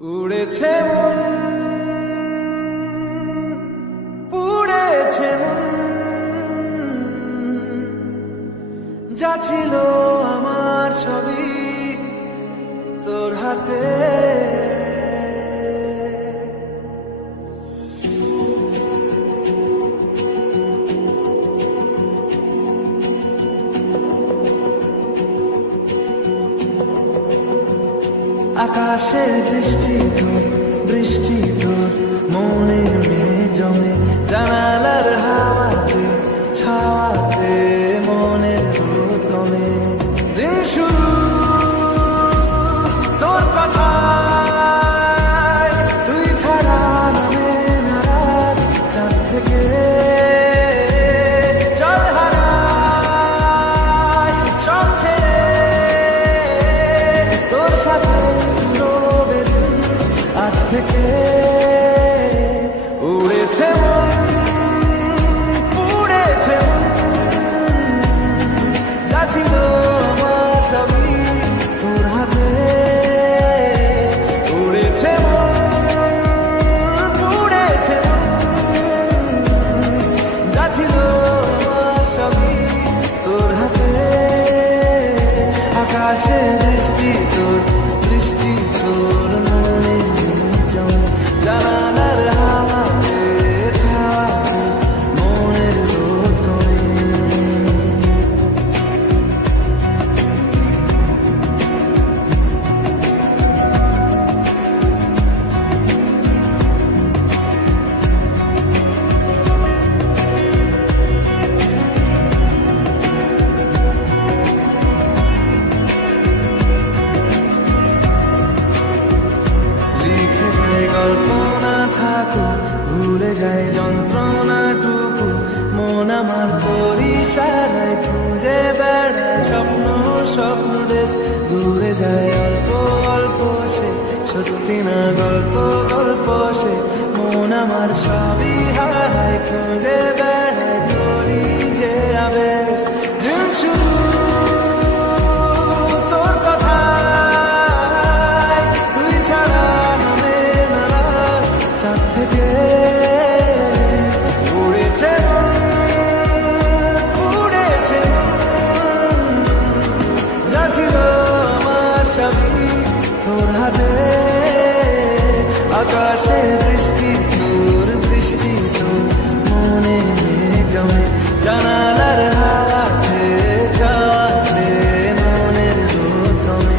উড়েছে মন, পুড়েছে মন, যা ছিল আমার ছবি তোর হাতে। আকাশে দৃষ্টি তোর, বৃষ্টি তোর মনে মেঘ জমে, জানালার হাওয়াতে ছাওয়াতে মনের রোদ কমে। দিন শুরু তোর কথায়, তুই ছাড়া নামে না রাত, চাঁদ থেকে জল হারায় সব ছেড়ে তোর সাথে আজ থেকে। উড়েছে মন, পুড়েছে মন, যা ছিল আমার সবই তোর হাতে। উড়েছে মন, পুড়েছে মন, যা ছিল আমার সবই তোর হাতে। আকাশে দৃষ্টি তোর, বৃষ্টি তোর মনে জমে, জানালার হাওয়াতে ছাওয়াতে মনের রোদ কমে। কল্পনা থাকুক, ভুলে যায় যন্ত্রণাটুকু, মন আমার তোর ইশারায় খুঁজে বেড়ায় স্বপ্ন, স্বপ্ন দেশ। দূরে যায় অল্প অল্প সে, সত্যি না গল্প, গল্প সে। মন আমার সবই হারায়, খুঁজে বেড়ায় তোরই যে আবেশ। দিন শুরু তোর কথায়, তুই ছাড়া চাঁদ থেকে। উড়েছে মন, পুড়েছে মন, যা ছিল আমার সবই তোর হাতে। আকাশে দৃষ্টি তোর, বৃষ্টি তোর মনে মেঘ জমে, জানালার হাওয়াতে ছাওয়াতে মনের রোদ কমে।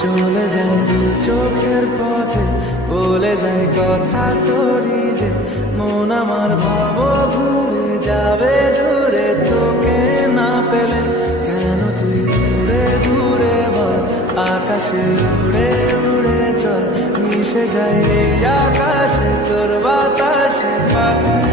চলে যায় দু চোখের পথে, বলে যায় কথা তোরই যে। মন আমার ভাব ঘুরে যাবে দূরে, তোকে না পেলে কেন তুই দূরে দূরে বল। আকাশে উড়ে উড়ে চল, মিশে যায় এই আকাশে তোর বাতাসে পাখি।